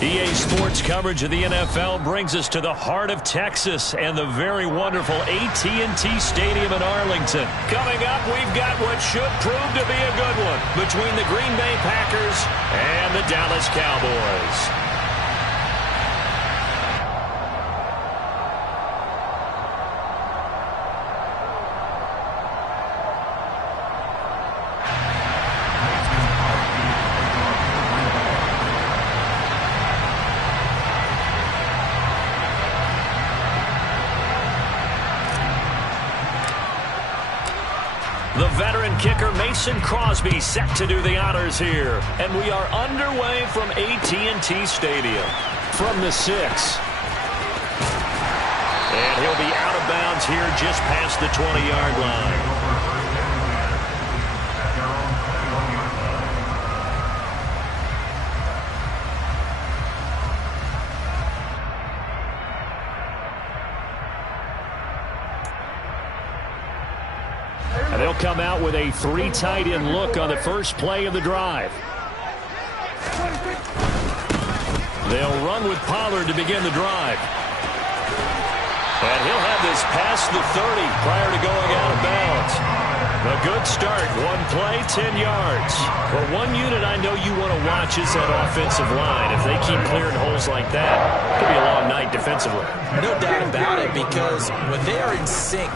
EA Sports coverage of the NFL brings us to the heart of Texas and the very wonderful AT&T Stadium in Arlington. Coming up, we've got what should prove to be a good one between the Green Bay Packers and the Dallas Cowboys. The veteran kicker Mason Crosby set to do the honors here. And we are underway from AT&T Stadium. From the 6. And he'll be out of bounds here just past the 20-yard line. And they'll come out with a 3 tight end look on the first play of the drive. They'll run with Pollard to begin the drive. And he'll have this past the 30 prior to going out of bounds. A good start. 1 play, 10 yards. Well, one unit I know you want to watch is that offensive line. If they keep clearing holes like that, it could be a long night defensively. No doubt about it, because when they are in sync,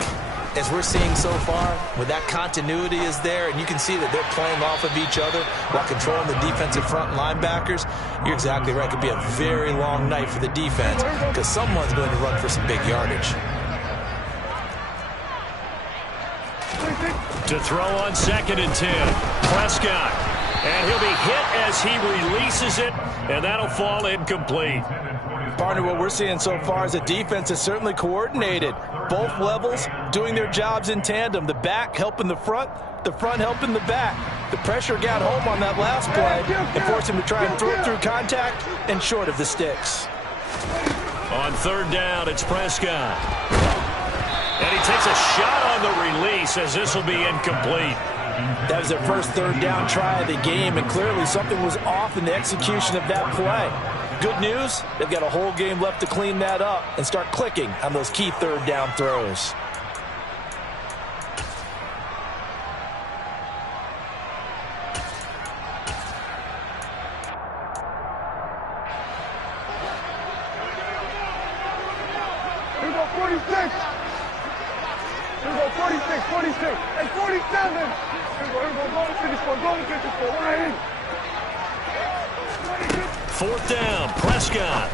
as we're seeing so far, when that continuity is there and you can see that they're playing off of each other while controlling the defensive front linebackers, you're exactly right. It could be a very long night for the defense because someone's going to run for some big yardage. To throw on 2nd and 10, Prescott. And he'll be hit as he releases it, and that'll fall incomplete. Partner, what we're seeing so far is the defense is certainly coordinated. Both levels doing their jobs in tandem. The back helping the front helping the back. The pressure got home on that last play and forced him to try and throw it through contact and short of the sticks. On 3rd down, it's Prescott. And he takes a shot on the release as this will be incomplete. That was their first 3rd down try of the game, and clearly something was off in the execution of that play. Good news, they've got a whole game left to clean that up and start clicking on those key 3rd down throws. Here we go, 46. Here we go, 46, 46, and 47. Here we go, go to 54, go to 54, right in. 4th down, Prescott.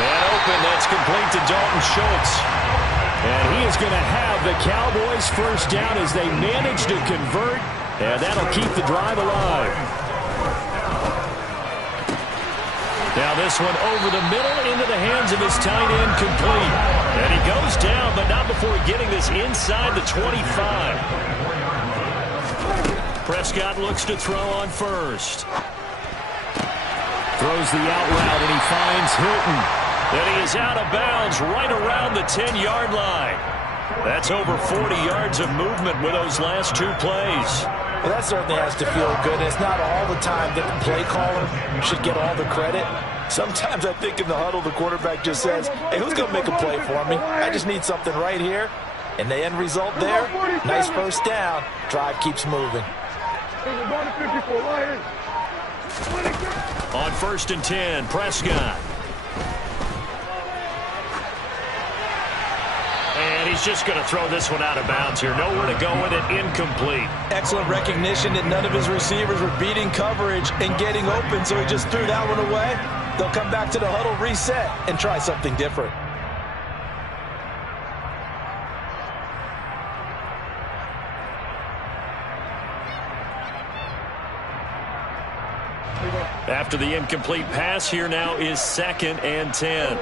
Man open, that's complete to Dalton Schultz. And he is going to have the Cowboys first down as they manage to convert, and that'll keep the drive alive. Now this one over the middle into the hands of his tight end, complete. And he goes down, but not before getting this inside the 25. Prescott looks to throw on 1st. Throws the out route, and he finds Hilton. And he is out of bounds right around the 10-yard line. That's over 40 yards of movement with those last 2 plays. Well, that certainly has to feel good. It's not all the time that the play caller should get all the credit. Sometimes I think in the huddle, the quarterback just says, hey, who's going to make a play for me? I just need something right here. And the end result there, nice first down. Drive keeps moving. On 1st and 10, Prescott. And he's just going to throw this one out of bounds here. Nowhere to go with it, incomplete. Excellent recognition that none of his receivers were beating coverage and getting open, so he just threw that one away. They'll come back to the huddle, reset, and try something different. After the incomplete pass, here now is 2nd and 10.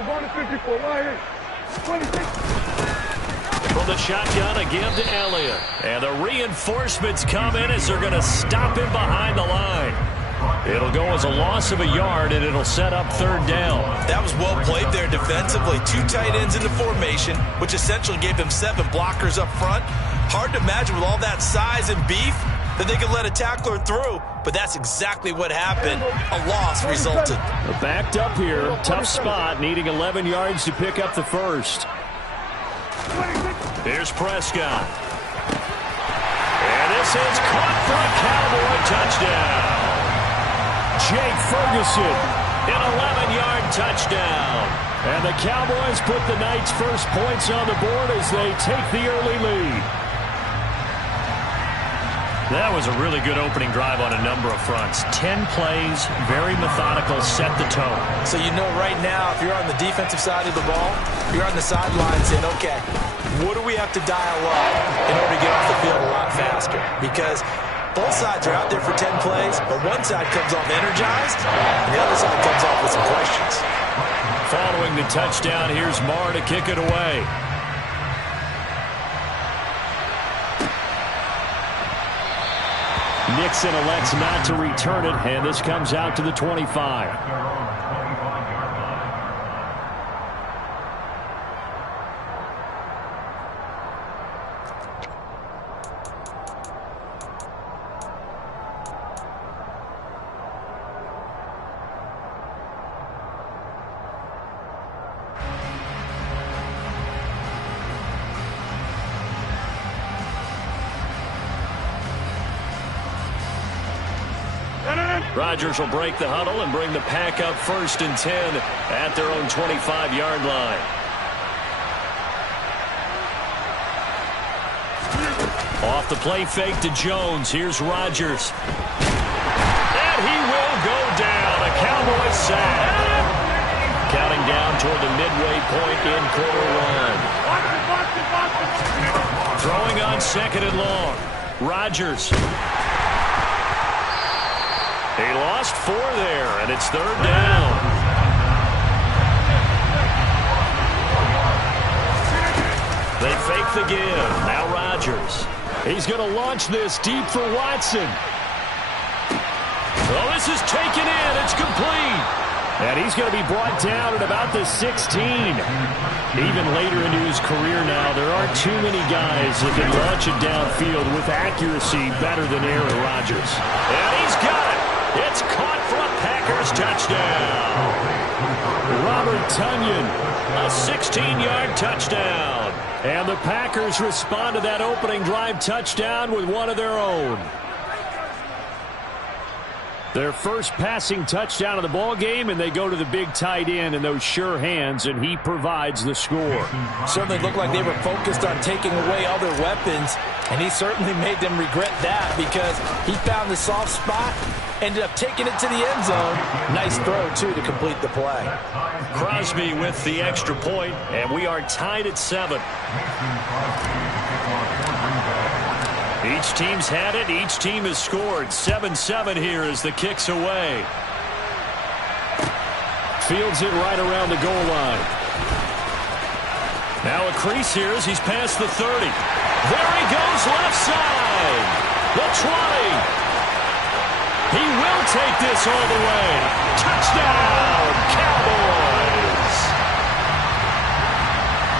From the shotgun again to Elliott. And the reinforcements come in as they're going to stop him behind the line. It'll go as a loss of a yard, and it'll set up 3rd down. That was well played there defensively. 2 tight ends in the formation, which essentially gave them 7 blockers up front. Hard to imagine with all that size and beef that they could let a tackler through, but that's exactly what happened. A loss resulted. Backed up here, tough spot, needing 11 yards to pick up the first. Here's Prescott. And this is caught for a Cowboy touchdown. Jake Ferguson, an 11-yard touchdown. And the Cowboys put the Knights' first points on the board as they take the early lead. That was a really good opening drive on a number of fronts. 10 plays, very methodical, set the tone. So you know right now, if you're on the defensive side of the ball, you're on the sideline saying, okay, what do we have to dial up in order to get off the field a lot faster? Because both sides are out there for 10 plays, but one side comes off energized, and the other side comes off with some questions. Following the touchdown, here's Marr to kick it away. Nixon elects not to return it, and this comes out to the 25. Rodgers will break the huddle and bring the pack up 1st and 10 at their own 25-yard line. Off the play fake to Jones. Here's Rodgers. And he will go down. A Cowboy sack. Counting down toward the midway point in quarter one. Throwing on 2nd and long. Rodgers. He lost 4 there, and it's 3rd down. They fake the give. Now Rodgers. He's going to launch this deep for Watson. Oh, this is taken in. It's complete. And he's going to be brought down at about the 16. Even later into his career now, there aren't too many guys that can launch it downfield with accuracy better than Aaron Rodgers. And he's got it. It's caught for a Packers touchdown. Robert Tonyan, a 16-yard touchdown. And the Packers respond to that opening drive touchdown with one of their own. Their first passing touchdown of the ball game, and they go to the big tight end in those sure hands, and he provides the score. Certainly looked like they were focused on taking away other weapons, and he certainly made them regret that because he found the soft spot, ended up taking it to the end zone. Nice throw, too, to complete the play. Crosby with the extra point, and we are tied at 7. Each team's had it. Each team has scored. 7-7 here as the kick's away. Fields it right around the goal line. Now a crease here as he's past the 30. There he goes left side. The 20. He will take this all the way. Touchdown, Cowboys.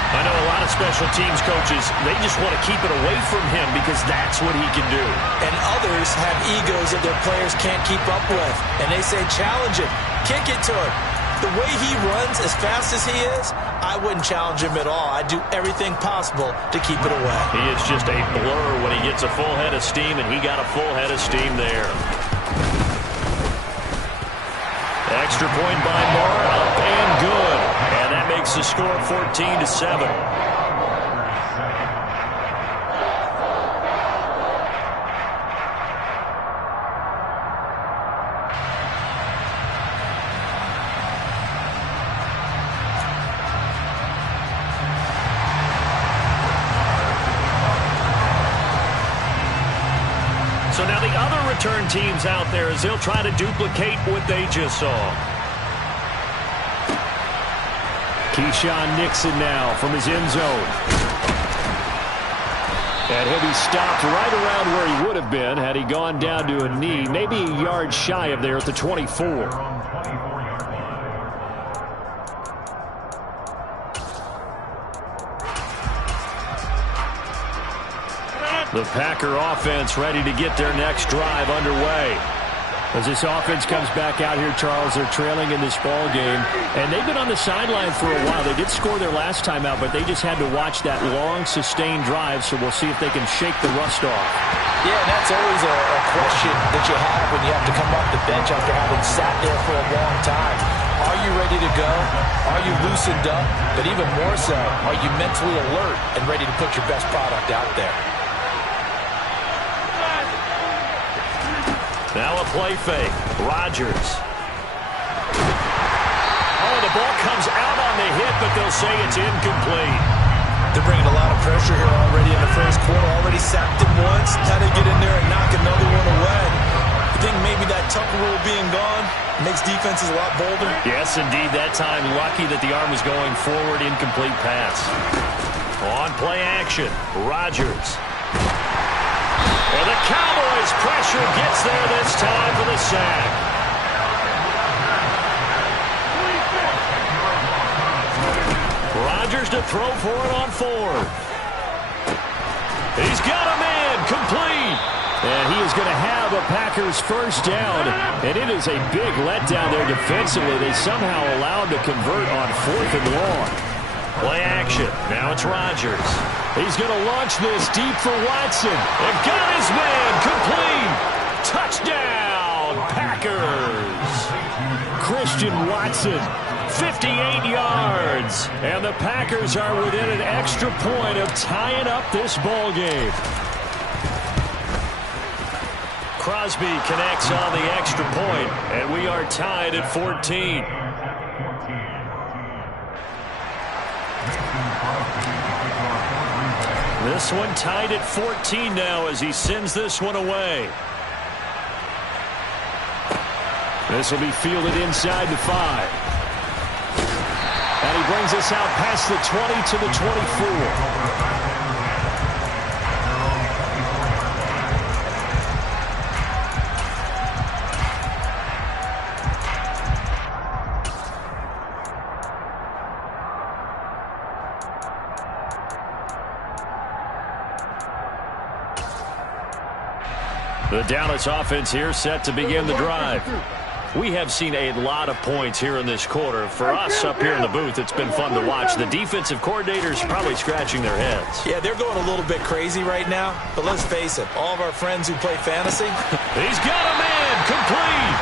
I know a lot of special teams coaches, they just want to keep it away from him because that's what he can do. And others have egos that their players can't keep up with. And they say, challenge him, kick it to him. The way he runs as fast as he is, I wouldn't challenge him at all. I'd do everything possible to keep it away. He is just a blur when he gets a full head of steam, and he got a full head of steam there. Extra point by Marr, up and good. And that makes the score 14-7. So now the other return teams out there as they'll try to duplicate what they just saw. Keyshawn Nixon now from his end zone. And he'll be stopped right around where he would have been had he gone down to a knee, maybe a yard shy of there at the 24. The Packer offense ready to get their next drive underway. As this offense comes back out here, Charles, they're trailing in this ball game, and they've been on the sideline for a while. They did score their last time out, but they just had to watch that long, sustained drive, so we'll see if they can shake the rust off. Yeah, and that's always a question that you have when you have to come off the bench after having sat there for a long time. Are you ready to go? Are you loosened up? But even more so, are you mentally alert and ready to put your best product out there? Now a play fake. Rodgers. Oh, the ball comes out on the hit, but they'll say it's incomplete. They're bringing a lot of pressure here already in the first quarter. Already sacked him once. How to get in there and knock another one away. I think maybe that Tucker rule being gone makes defenses a lot bolder. Yes, indeed. That time, lucky that the arm was going forward. Incomplete pass. On play action. Rodgers. And the Cowboys' pressure gets there this time for the sack. Rodgers to throw for it on fourth. He's got a man, complete. And he is going to have a Packers first down. And it is a big letdown there defensively. They somehow allowed to convert on 4th and long. Play action. Now it's Rodgers. He's going to launch this deep for Watson. And got his man, complete. Touchdown, Packers. Christian Watson, 58 yards. And the Packers are within an extra point of tying up this ball game. Crosby connects on the extra point, and we are tied at 14. This one tied at 14 now as he sends this one away. This will be fielded inside the 5. And he brings us out past the 20 to the 24. The Dallas offense here set to begin the drive. We have seen a lot of points here in this quarter. For us up here in the booth, it's been fun to watch. The defensive coordinators probably scratching their heads. Yeah, they're going a little bit crazy right now. But let's face it, all of our friends who play fantasy. He's got a man, complete.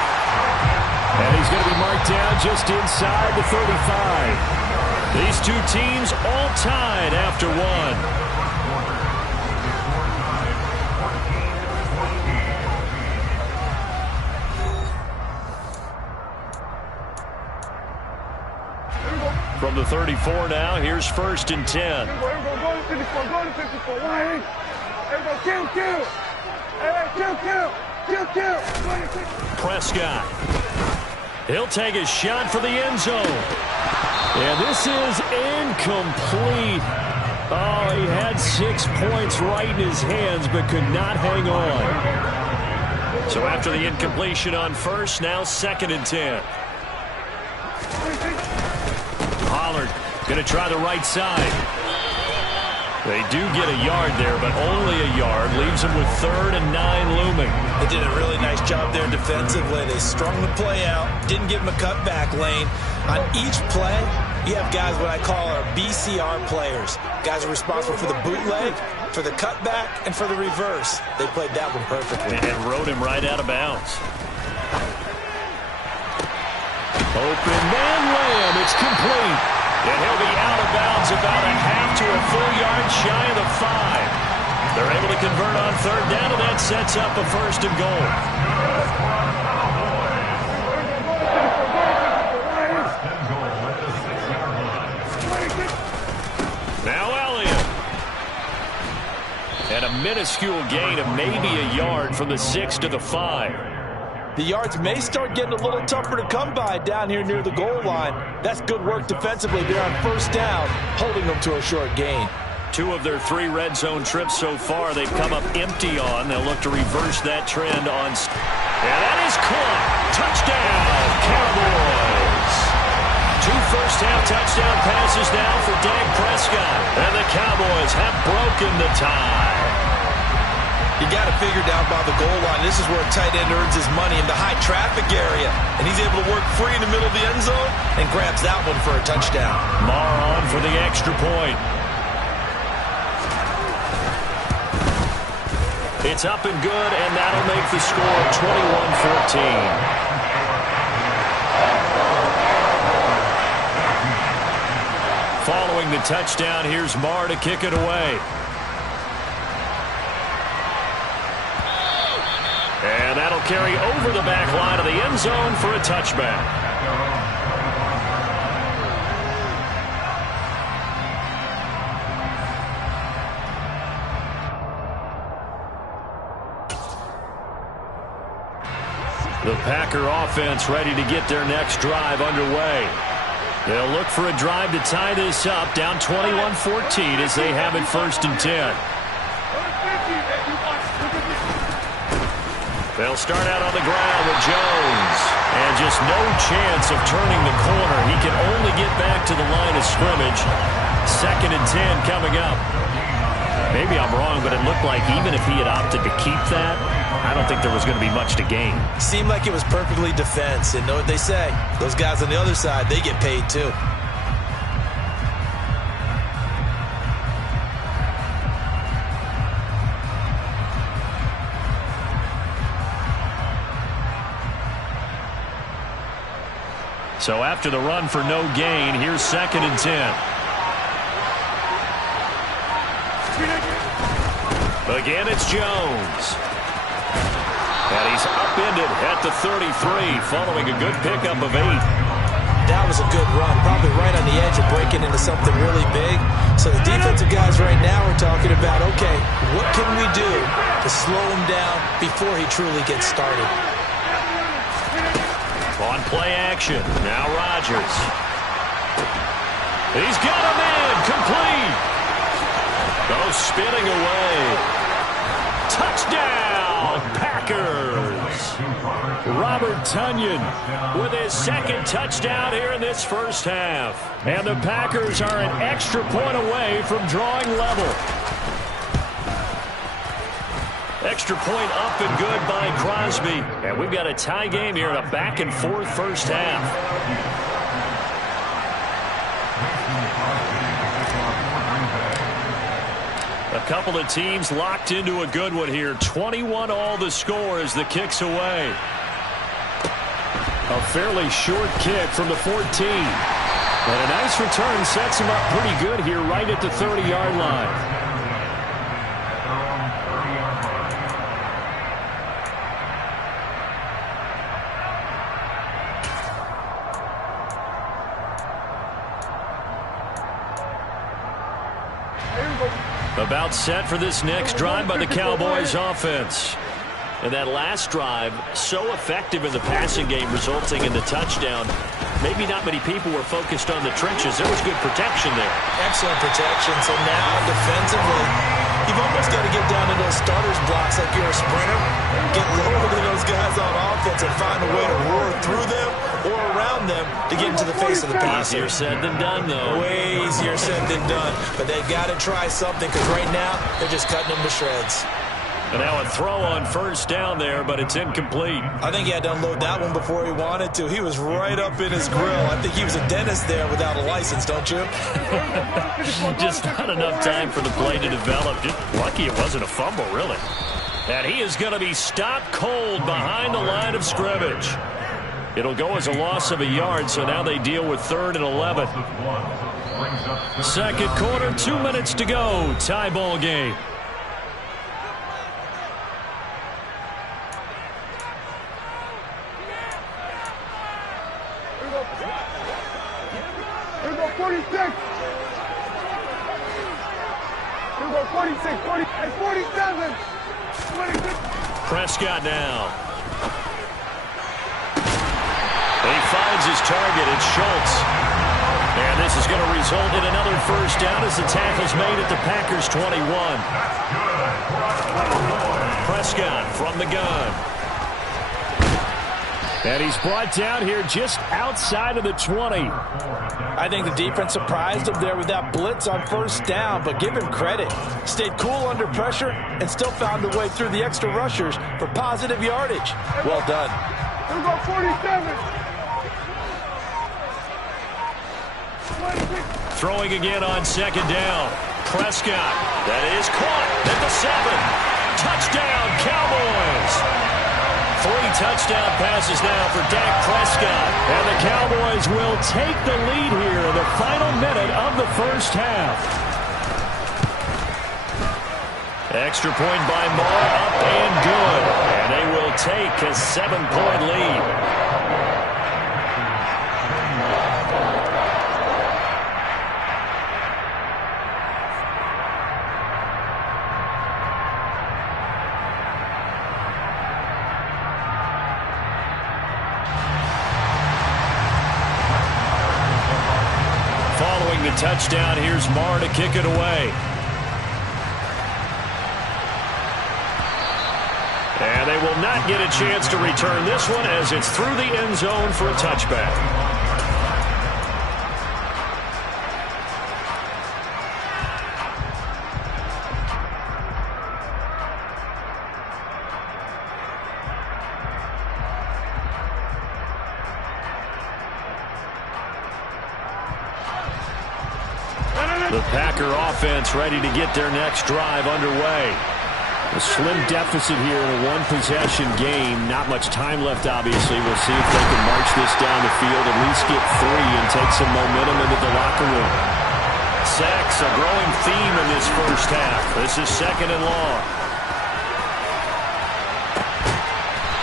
And he's going to be marked down just inside the 35. These two teams all tied after one. From the 34 now, here's 1st and 10. Go to 54, go to 54. Everybody kill. Prescott. He'll take a shot for the end zone. And this is incomplete. Oh, he had 6 points right in his hands, but could not hang on. So after the incompletion on first, now 2nd and 10. Pollard going to try the right side. They do get a yard there, but only a yard. Leaves them with 3rd and 9 looming. They did a really nice job there defensively. They strung the play out. Didn't give them a cutback lane. On each play, you have guys what I call our BCR players. Guys are responsible for the bootleg, for the cutback, and for the reverse. They played that one perfectly. And rode him right out of bounds. Open man Lamb. It's complete. And he'll be out of bounds about a half to a full yard shy of the 5. They're able to convert on 3rd down, and that sets up a 1st and goal. Now Elliott. And a minuscule gain of maybe a yard from the 6 to the 5. The yards may start getting a little tougher to come by down here near the goal line. That's good work defensively there on 1st down, holding them to a short gain. 2 of their 3 red zone trips so far, they've come up empty on. They'll look to reverse that trend on. And that is caught. Touchdown, Cowboys. 2 first-half touchdown passes now for Dak Prescott. And the Cowboys have broken the tie. You got to figure down by the goal line. This is where a tight end earns his money in the high traffic area. And he's able to work free in the middle of the end zone and grabs that one for a touchdown. Maher on for the extra point. It's up and good, and that'll make the score 21-14. Following the touchdown, here's Maher to kick it away. And that'll carry over the back line of the end zone for a touchback. The Packer offense ready to get their next drive underway. They'll look for a drive to tie this up, down 21-14 as they have it 1st and 10. They'll start out on the ground with Jones. And just no chance of turning the corner. He can only get back to the line of scrimmage. 2nd and 10 coming up. Maybe I'm wrong, but it looked like even if he had opted to keep that, I don't think there was going to be much to gain. Seemed like it was perfectly defense. And know what they say? Those guys on the other side, they get paid too. So after the run for no gain, here's 2nd and 10. Again, it's Jones. And he's upended at the 33, following a good pickup of 8. That was a good run, probably right on the edge of breaking into something really big. So the defensive guys right now are talking about, okay, what can we do to slow him down before he truly gets started? On play action, now Rodgers. He's got him in, complete. Goes spinning away. Touchdown, Packers. Robert Tonyan with his 2nd touchdown here in this first half. And the Packers are an extra point away from drawing level. Extra point up and good by Crosby. And we've got a tie game here in a back-and-forth first half. A couple of teams locked into a good one here. 21 all the score as the kick's away. A fairly short kick from the 14. And a nice return sets him up pretty good here right at the 30-yard line. About set for this next drive by the Cowboys offense. And that last drive, so effective in the passing game, resulting in the touchdown. Maybe not many people were focused on the trenches. There was good protection there. Excellent protection. So now, defensively, you've almost got to get down to those starters blocks like you're a sprinter. Get lower to those guys on offense and find a way to roar through them or around them to get into the face of the passer. Easier said than done, though. Way easier said than done. But they've got to try something because right now they're just cutting them to shreds. And now a throw on 1st down there, but it's incomplete. I think he had to unload that one before he wanted to. He was right up in his grill. I think he was a dentist there without a license, don't you? Just not enough time for the play to develop. Just lucky it wasn't a fumble, really. And he is going to be stopped cold behind the line of scrimmage. It'll go as a loss of a yard, so now they deal with 3rd and 11. 2nd quarter, 2 minutes to go. Tie ball game. Here we go, 46. Here we go, 46, 40, and 47. 26. Prescott now. He finds his target. It's Schultz. And this is going to result in another 1st down as the tackle's made at the Packers' 21. Prescott from the gun. And he's brought down here just outside of the 20. I think the defense surprised him there with that blitz on first down, but give him credit. Stayed cool under pressure and still found a way through the extra rushers for positive yardage. Well done. Here we go, 47. Throwing again on second down. Prescott. That is caught at the 7. Touchdown, Cowboys. 3 touchdown passes now for Dak Prescott. And the Cowboys will take the lead here in the final minute of the first half. Extra point by Moore, up and good. And they will take a 7-point lead. Touchdown. Here's Marr to kick it away. And they will not get a chance to return this one as it's through the end zone for a touchback. The Packer offense ready to get their next drive underway. A slim deficit here in a one-possession game. Not much time left, obviously. We'll see if they can march this down the field, at least get 3 and take some momentum into the locker room. Sacks, a growing theme in this first half. This is 2nd and long.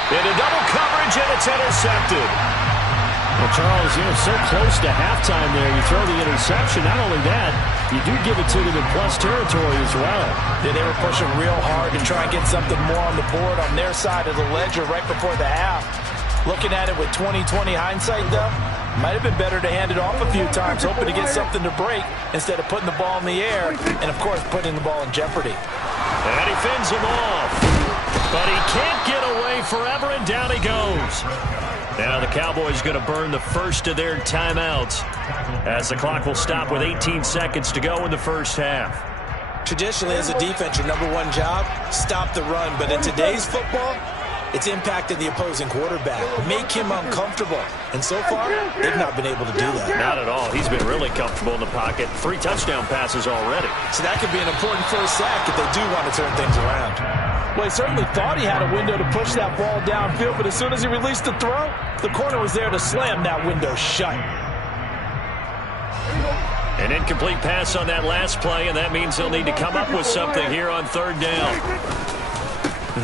Into double coverage, and it's intercepted. Well, Charles, so close to halftime there. You throw the interception. Not only that, you do give it to them in plus territory as well. Yeah, they were pushing real hard to try and get something more on the board on their side of the ledger right before the half. Looking at it with 20/20 hindsight, though, might have been better to hand it off a few times, hoping to get something to break instead of putting the ball in the air and, of course, putting the ball in jeopardy. And he fends him off. But he can't get away forever, and down he goes. Now the Cowboys going to burn the first of their timeouts as the clock will stop with 18 seconds to go in the first half. Traditionally, as a defense, your number one job, stop the run. But in today's football, it's impacted the opposing quarterback. Make him uncomfortable. And so far, they've not been able to do that. Not at all. He's been really comfortable in the pocket. 3 touchdown passes already. So that could be an important first sack if they do want to turn things around. Well, he certainly thought he had a window to push that ball downfield, but as soon as he released the throw, the corner was there to slam that window shut. An incomplete pass on that last play, and that means they'll need to come up with something here on 3rd down.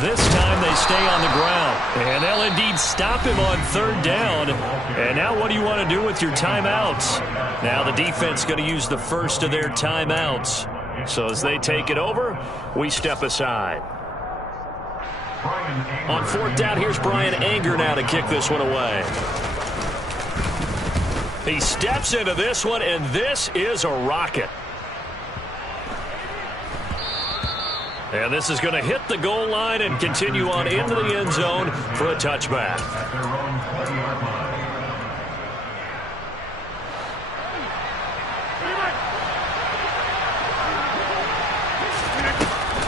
This time they stay on the ground, and they'll indeed stop him on 3rd down. And now what do you want to do with your timeouts? Now the defense going to use the first of their timeouts. So as they take it over, we step aside. On 4th down, here's Brian Anger now to kick this one away. He steps into this one, and this is a rocket. And this is going to hit the goal line and continue on into the end zone for a touchback.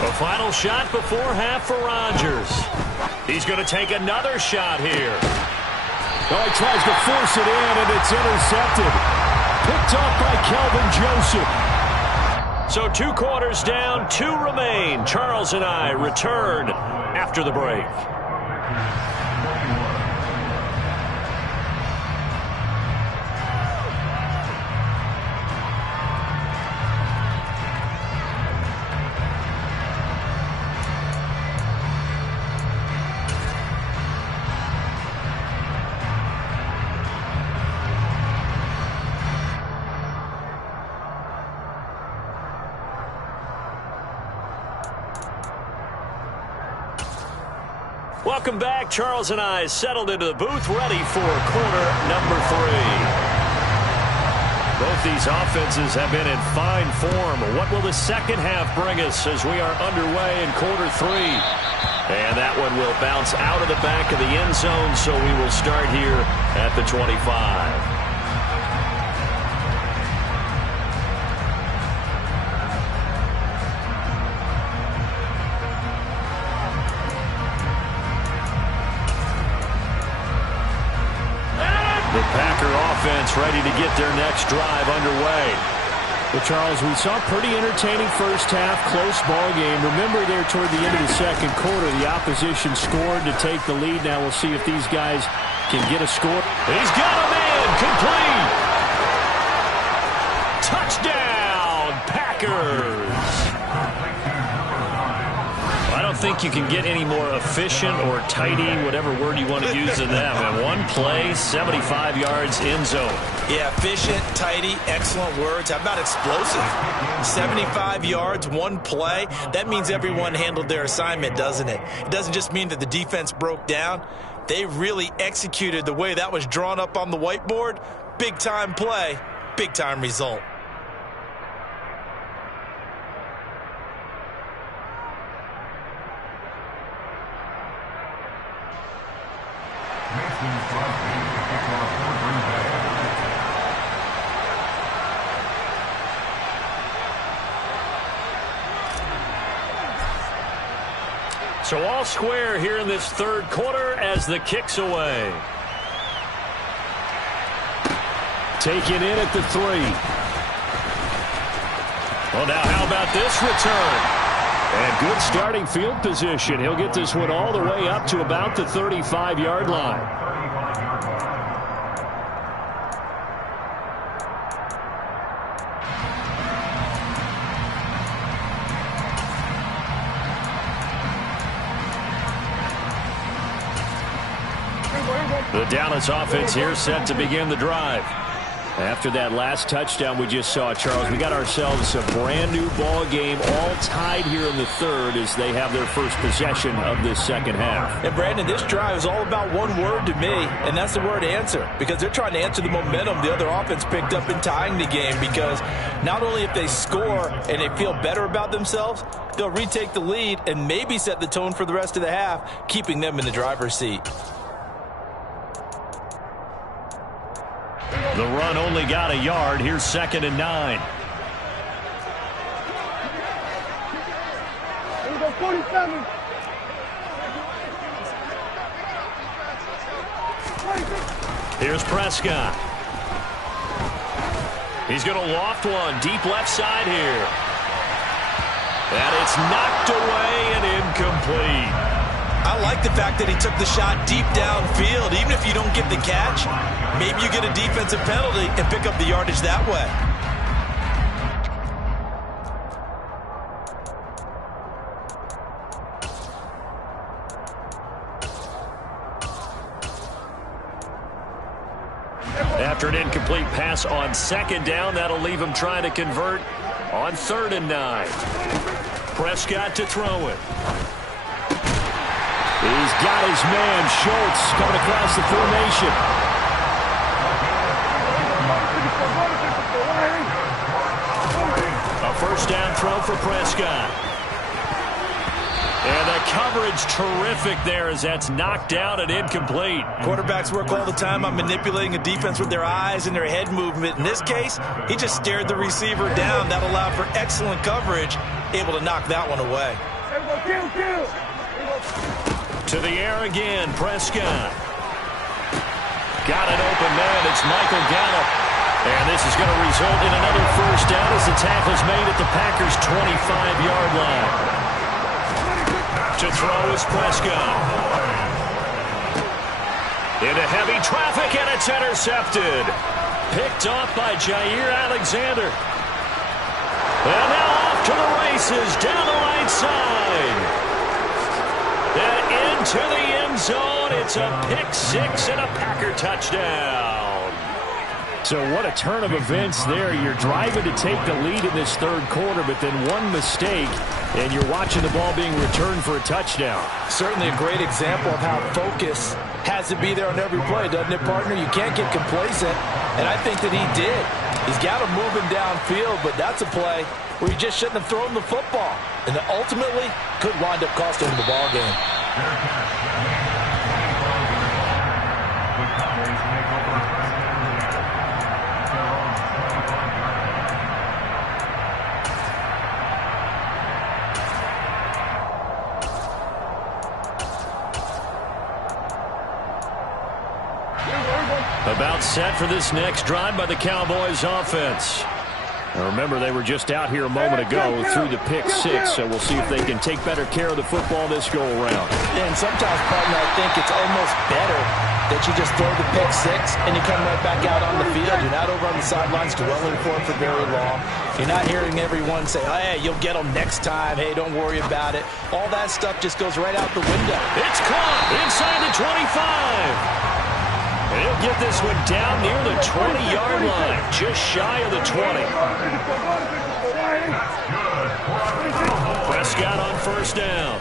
A final shot before half for Rodgers. He's going to take another shot here. Oh, he tries to force it in, and it's intercepted. Picked off by Kelvin Joseph. So 2 quarters down, 2 remain. Charles and I return after the break. Welcome back. Charles and I settled into the booth, ready for quarter number 3. Both these offenses have been in fine form. What will the second half bring us as we are underway in quarter 3? And that one will bounce out of the back of the end zone, so we will start here at the 25. The Packer offense ready to get their next drive underway. Well, Charles, we saw a pretty entertaining first half, close ball game. Remember there toward the end of the second quarter, the opposition scored to take the lead. Now we'll see if these guys can get a score. He's got a man, complete. Touchdown, Packers. I don't think you can get any more efficient or tidy, whatever word you want to use in that. And one play, 75 yards, end zone. Yeah, efficient, tidy, excellent words. How about explosive? 75 yards, one play. That means everyone handled their assignment, doesn't it? It doesn't just mean that the defense broke down. They really executed the way that was drawn up on the whiteboard. Big-time play, big-time result. So all square here in this third quarter as the kick's away. Taken in at the 3. Well, now how about this return? And good starting field position. He'll get this one all the way up to about the 35-yard line. The Dallas offense here set to begin the drive. After that last touchdown we just saw, Charles, we got ourselves a brand new ball game, all tied here in the third as they have their first possession of this second half. And Brandon, this drive is all about one word to me, and that's the word answer, because they're trying to answer the momentum the other offense picked up in tying the game, because not only if they score and they feel better about themselves, they'll retake the lead and maybe set the tone for the rest of the half, keeping them in the driver's seat. The run only got a yard. Here's 2nd and 9. Here we go, 47. Here's Prescott. He's going to loft one deep left side here. And it's knocked away and incomplete. I like the fact that he took the shot deep downfield. Even if you don't get the catch, maybe you get a defensive penalty and pick up the yardage that way. After an incomplete pass on 2nd down, that'll leave him trying to convert on 3rd and 9. Prescott to throw it. He's got his man, Schultz, coming across the formation. A first down throw for Prescott. And the coverage terrific there as that's knocked down and incomplete. Quarterbacks work all the time on manipulating a defense with their eyes and their head movement. In this case, he just stared the receiver down. That allowed for excellent coverage, able to knock that one away. To the air again, Prescott. Got an open man. It's Michael Gallup. And this is going to result in another first down as the tackle's made at the Packers' 25-yard line. To throw is Prescott. Into heavy traffic, and it's intercepted. Picked off by Jair Alexander. And now off to the races down the right side. And into the end zone. It's a pick-6 and a Packer touchdown. So what a turn of events there. You're driving to take the lead in this third quarter, but then one mistake, and you're watching the ball being returned for a touchdown. Certainly a great example of how focus has to be there on every play, doesn't it, partner? You can't get complacent, and I think that he did. He's got him moving downfield, but that's a play where he just shouldn't have thrown the football, and ultimately could wind up costing him the ball game. About set for this next drive by the Cowboys offense. Now remember, they were just out here a moment ago through the pick six, so we'll see if they can take better care of the football this go-around. And sometimes, partner, I think it's almost better that you just throw the pick six and you come right back out on the field. You're not over on the sidelines dwelling for it for very long. You're not hearing everyone say, hey, you'll get them next time. Hey, don't worry about it. All that stuff just goes right out the window. It's caught inside the 25. He'll get this one down near the 20-yard line, just shy of the 20. Prescott on first down.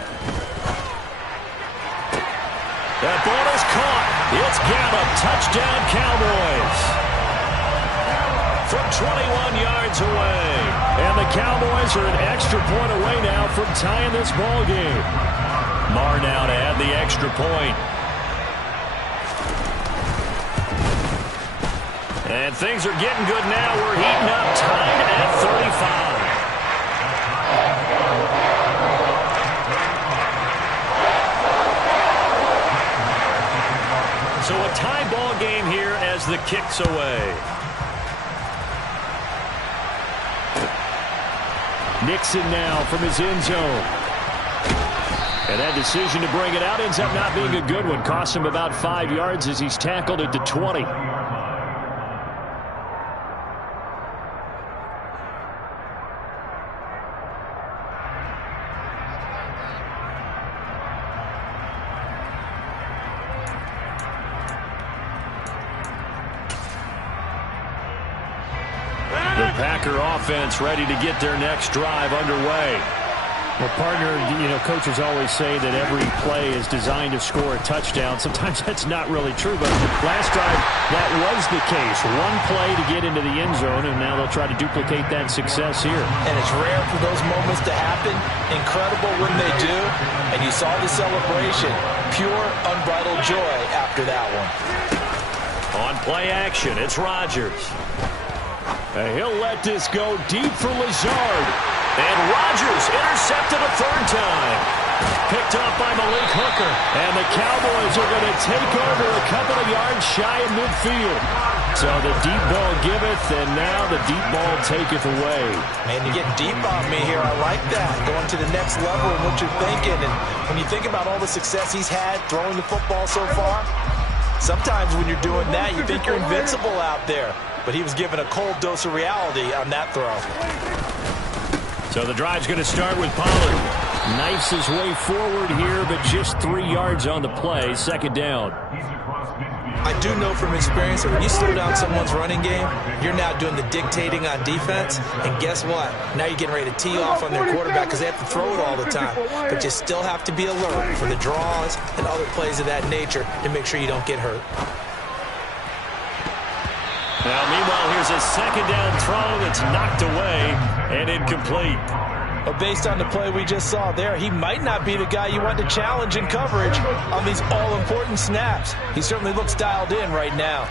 That ball is caught. It's Gallup. Touchdown, Cowboys. From 21 yards away. And the Cowboys are an extra point away now from tying this ball game. Marr now to add the extra point. And things are getting good now. We're heating up, tied at 35. So a tie ball game here as the kick's away. Nixon now from his end zone. And that decision to bring it out ends up not being a good one. Cost him about 5 yards as he's tackled at the 20. Packer offense ready to get their next drive underway. Well, partner, coaches always say that every play is designed to score a touchdown. Sometimes that's not really true, but last drive, that was the case. One play to get into the end zone, and now they'll try to duplicate that success here. And it's rare for those moments to happen. Incredible when they do. And you saw the celebration. Pure, unbridled joy after that one. On play action, it's Rodgers. He'll let this go deep for Lazard. And Rodgers intercepted a third time. Picked up by Malik Hooker. And the Cowboys are going to take over a couple of yards shy of midfield. So the deep ball giveth, and now the deep ball taketh away. Man, you're getting deep on me here. I like that. Going to the next level of what you're thinking. And when you think about all the success he's had throwing the football so far, sometimes when you're doing that, you think you're invincible out there. But he was given a cold dose of reality on that throw. So the drive's going to start with Pollard. Knifes his way forward here, but just 3 yards on the play. Second down. I do know from experience that when you slow down someone's running game, you're now doing the dictating on defense. And guess what? Now you're getting ready to tee off on their quarterback because they have to throw it all the time. But you still have to be alert for the draws and other plays of that nature to make sure you don't get hurt. Now, meanwhile, here's a second down throw that's knocked away and incomplete. But based on the play we just saw there, he might not be the guy you want to challenge in coverage on these all-important snaps. He certainly looks dialed in right now.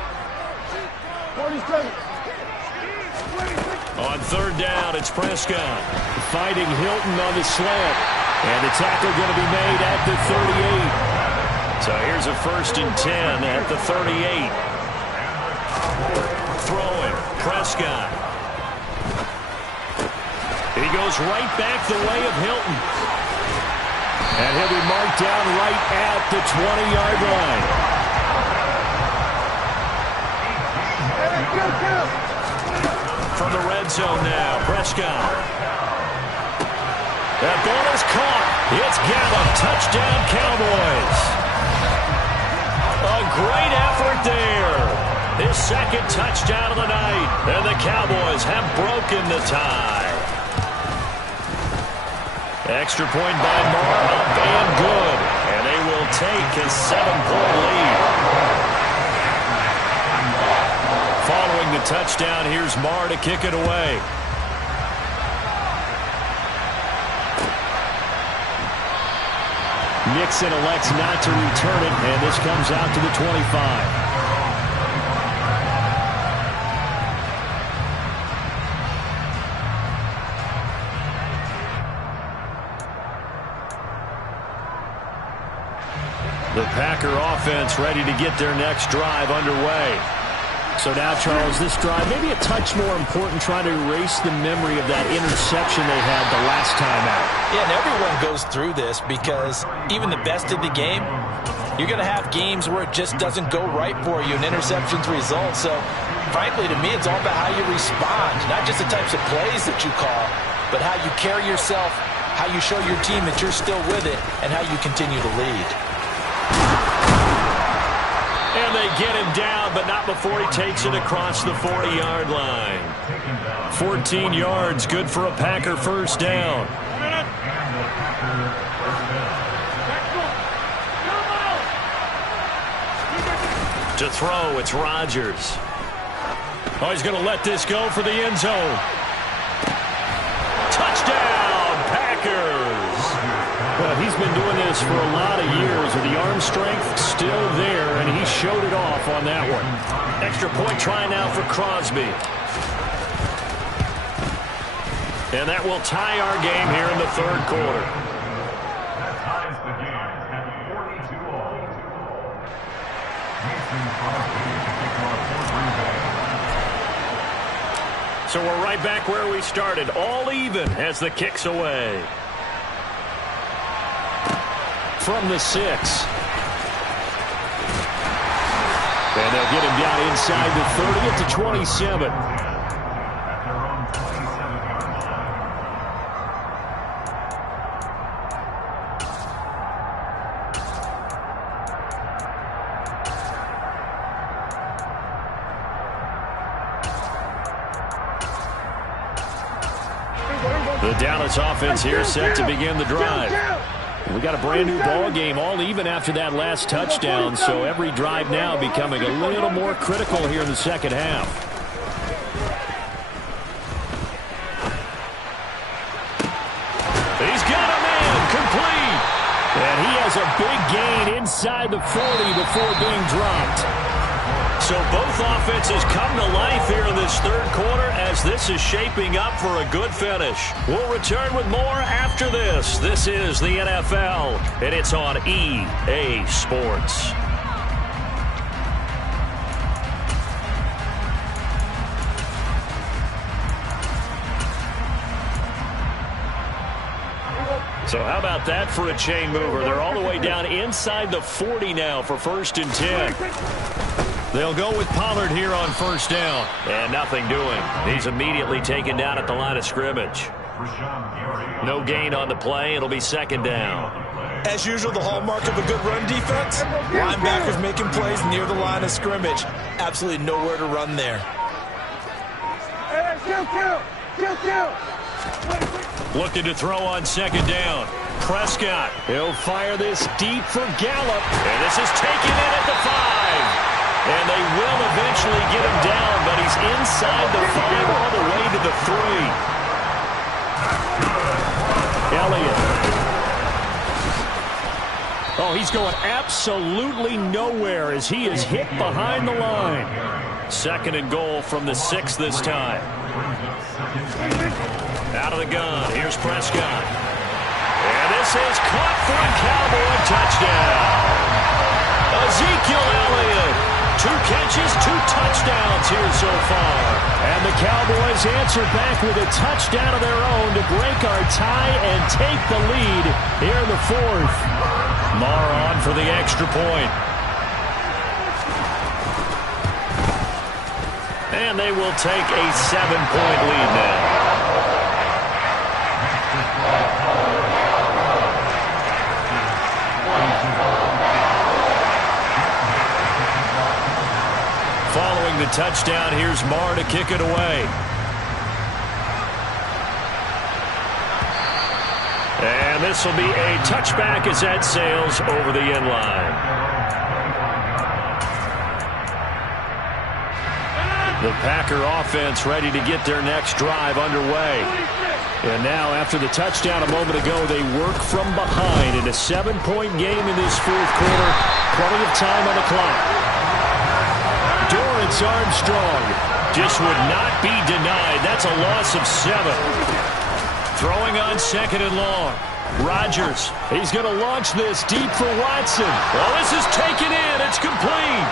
On third down, it's Prescott. Fighting Hilton on the slant. And the tackle going to be made at the 38. So here's a 1st and 10 at the 38. Throwing, Prescott. He goes right back the way of Hilton. And he'll be marked down right at the 20-yard line. From the red zone now, Prescott. That ball is caught. It's Gallup. Touchdown, Cowboys. A great effort there. His second touchdown of the night. And the Cowboys have broken the tie. Extra point by Marr, up and good. And they will take a 7-point lead. Following the touchdown, here's Marr to kick it away. Nixon elects not to return it, and this comes out to the 25. The Packer offense ready to get their next drive underway. So now, Charles, this drive maybe a touch more important, trying to erase the memory of that interception they had the last time out. Yeah, and everyone goes through this because even the best of the game, you're going to have games where it just doesn't go right for you, and interceptions result. So, frankly, to me, it's all about how you respond, not just the types of plays that you call, but how you carry yourself, how you show your team that you're still with it, and how you continue to lead. And they get him down, but not before he takes it across the 40-yard line. 14 yards, good for a Packer first down. To throw, it's Rodgers. Oh, he's going to let this go for the end zone. Touchdown, Packers! Well, he's been doing this for a lot of years, with the arm strength still there, and he showed it off on that one. Extra point try now for Crosby. And that will tie our game here in the third quarter. So we're right back where we started, all even as the kick's away. From the 6. And they'll get him down inside the 30 at the 27. The Dallas offense here set to begin the drive. We got a brand new ball game, all even after that last touchdown, so every drive now becoming a little more critical here in the second half. He's got a man complete. And he has a big gain inside the 40 before being dropped. So both offenses come to life here in this third quarter as this is shaping up for a good finish. We'll return with more after this. This is the NFL, and it's on EA Sports. So how about that for a chain mover? They're all the way down inside the 40 now for 1st and 10. They'll go with Pollard here on first down. And nothing doing. He's immediately taken down at the line of scrimmage. No gain on the play. It'll be 2nd down. As usual, the hallmark of a good run defense, linebackers making plays near the line of scrimmage. Absolutely nowhere to run there. Looking to throw on 2nd down. Prescott. He'll fire this deep for Gallup. And this is taken in at the 5. And they will eventually get him down, but he's inside the 5 all the way to the 3. Elliott. Oh, he's going absolutely nowhere as he is hit behind the line. 2nd and goal from the 6 this time. Out of the gun. Here's Prescott. And this is caught for a Cowboy touchdown. Ezekiel Elliott. 2 catches, 2 touchdowns here so far. And the Cowboys answer back with a touchdown of their own to break our tie and take the lead here in the 4th. Marr on for the extra point. And they will take a 7-point lead now. Following the touchdown, here's Marr to kick it away. And this will be a touchback as that sails over the end line. The Packer offense ready to get their next drive underway. And now, after the touchdown a moment ago, they work from behind in a 7-point game in this fourth quarter. Plenty of time on the clock. Dorrance Armstrong just would not be denied. That's a loss of 7. Throwing on 2nd and long. Rodgers, he's going to launch this deep for Watson. Well, this is taken in. It's complete.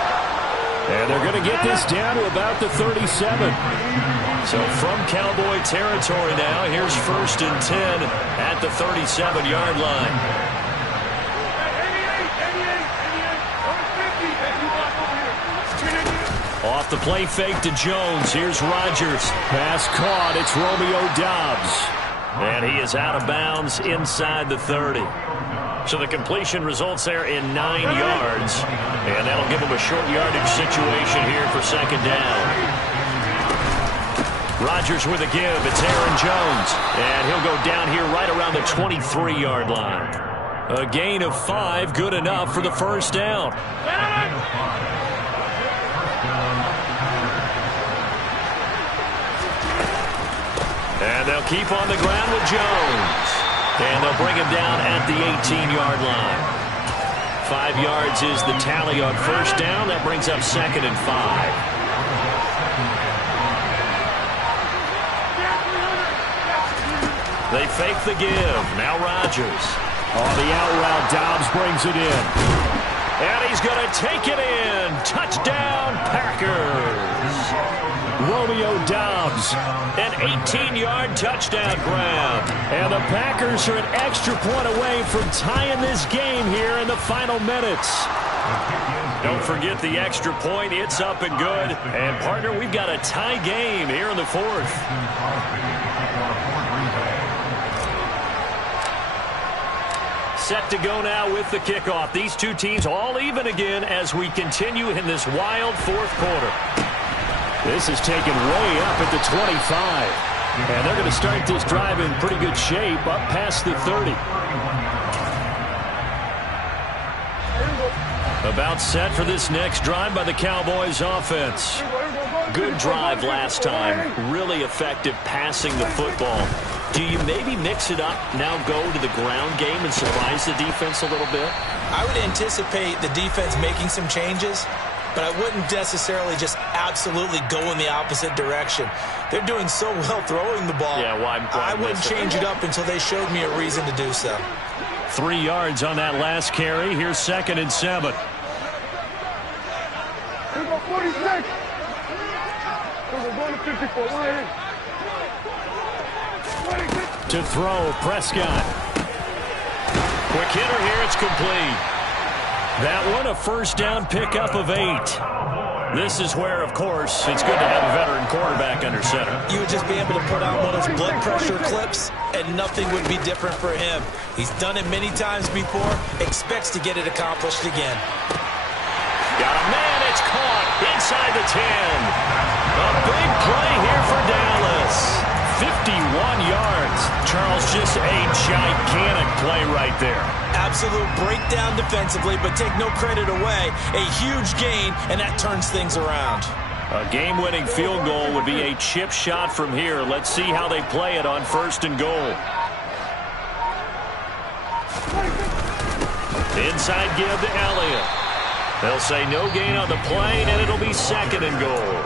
And they're going to get this down to about the 37. So from Cowboy territory now, here's 1st and 10 at the 37-yard line. Off the play fake to Jones. Here's Rodgers. Pass caught. It's Romeo Doubs. And he is out of bounds inside the 30. So the completion results there in 9 yards. And that'll give him a short yardage situation here for 2nd down. Rodgers with a give. It's Aaron Jones. And he'll go down here right around the 23-yard line. A gain of 5, good enough for the 1st down. And they'll keep on the ground with Jones. And they'll bring him down at the 18-yard line. 5 yards is the tally on 1st down. That brings up 2nd and 5. They fake the give. Now Rodgers. On the out route, Doubs brings it in. And he's going to take it in. Touchdown, Packers. Romeo Doubs. An 18-yard touchdown grab. And the Packers are an extra point away from tying this game here in the final minutes. Don't forget the extra point. It's up and good. And, partner, we've got a tie game here in the 4th. Set to go now with the kickoff. These two teams all even again as we continue in this wild 4th quarter. This is taken way up at the 25. And they're going to start this drive in pretty good shape up past the 30. About set for this next drive by the Cowboys offense. Good drive last time. Really effective passing the football. Do you maybe mix it up, now go to the ground game and surprise the defense a little bit? I would anticipate the defense making some changes, but I wouldn't necessarily just absolutely go in the opposite direction. They're doing so well throwing the ball. Yeah, why I wouldn't change it up until they showed me a reason to do so. 3 yards on that last carry. Here's 2nd and 7. Here we go, 46. We're going to 54. Right in. To throw, Prescott. Quick hitter here, it's complete. That one a 1st down pickup of 8. This is where, of course, it's good to have a veteran quarterback under center. You would just be able to put on one of those blood pressure clips, and nothing would be different for him. He's done it many times before, expects to get it accomplished again. Got a man, it's caught inside the 10. A big play here for Dallas. 51 yards. Charles, just a gigantic play right there. Absolute breakdown defensively, but take no credit away. A huge gain, and that turns things around. A game-winning field goal would be a chip shot from here. Let's see how they play it on 1st and goal. Inside give to Elliott. They'll say no gain on the play, and it'll be 2nd and goal.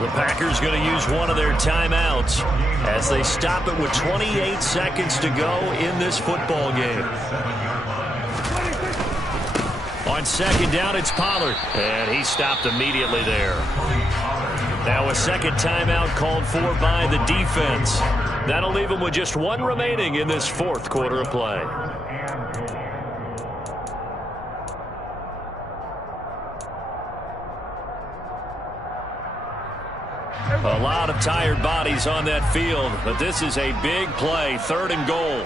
The Packers going to use one of their timeouts as they stop it with 28 seconds to go in this football game. On 2nd down, it's Pollard. And he stopped immediately there. Now a 2nd timeout called for by the defense. That'll leave them with just 1 remaining in this 4th quarter of play. A lot of tired bodies on that field, but this is a big play, 3rd and goal.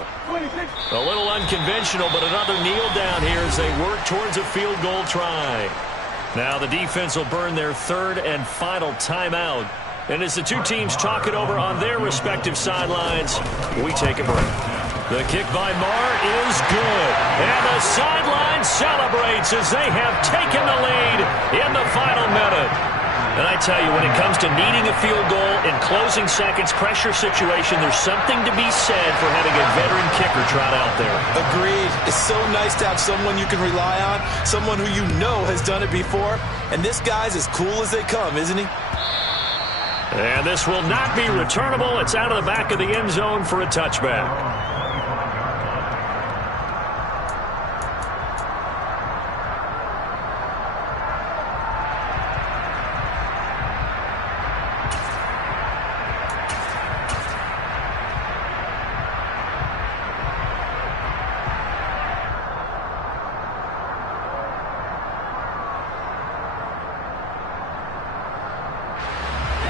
A little unconventional, but another kneel down here as they work towards a field goal try. Now the defense will burn their 3rd and final timeout. And as the two teams talk it over on their respective sidelines, we take a break. The kick by Marr is good. And the sideline celebrates as they have taken the lead in the final minute. And I tell you, when it comes to needing a field goal in closing seconds, pressure situation, there's something to be said for having a veteran kicker trot out there. Agreed. It's so nice to have someone you can rely on, someone who you know has done it before. And this guy's as cool as they come, isn't he? And this will not be returnable. It's out of the back of the end zone for a touchback.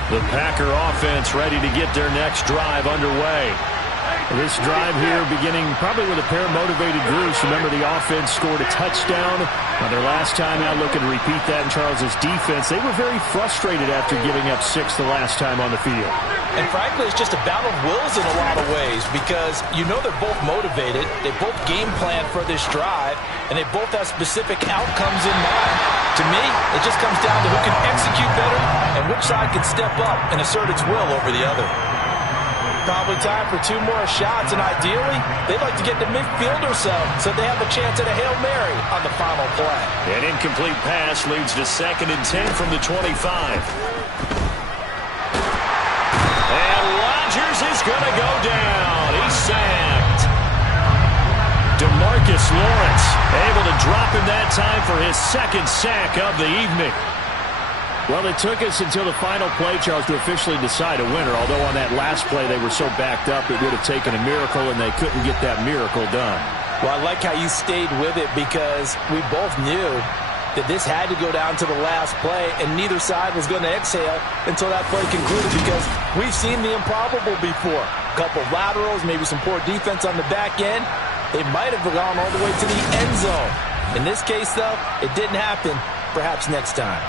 The Packer offense ready to get their next drive underway. This drive here beginning probably with a pair of motivated groups. Remember, the offense scored a touchdown. Now, their last time out, looking to repeat that in Charles' defense. They were very frustrated after giving up 6 the last time on the field. And frankly, it's just a battle of wills in a lot of ways because you know they're both motivated. They both game plan for this drive, and they both have specific outcomes in mind. To me, it just comes down to who can execute better and which side can step up and assert its will over the other. Probably time for 2 more shots, and ideally, they'd like to get to midfield or so they have a chance at a Hail Mary on the final play. An incomplete pass leads to 2nd and 10 from the 25. And Rodgers is going to go down. He's sacked. DeMarcus Lawrence able to drop him that time for his 2nd sack of the evening. Well, it took us until the final play, Charles, to officially decide a winner, although on that last play they were so backed up it would have taken a miracle, and they couldn't get that miracle done. Well, I like how you stayed with it because we both knew that this had to go down to the last play, and neither side was going to exhale until that play concluded because we've seen the improbable before. A couple laterals, maybe some poor defense on the back end. They might have gone all the way to the end zone. In this case, though, it didn't happen. Perhaps next time.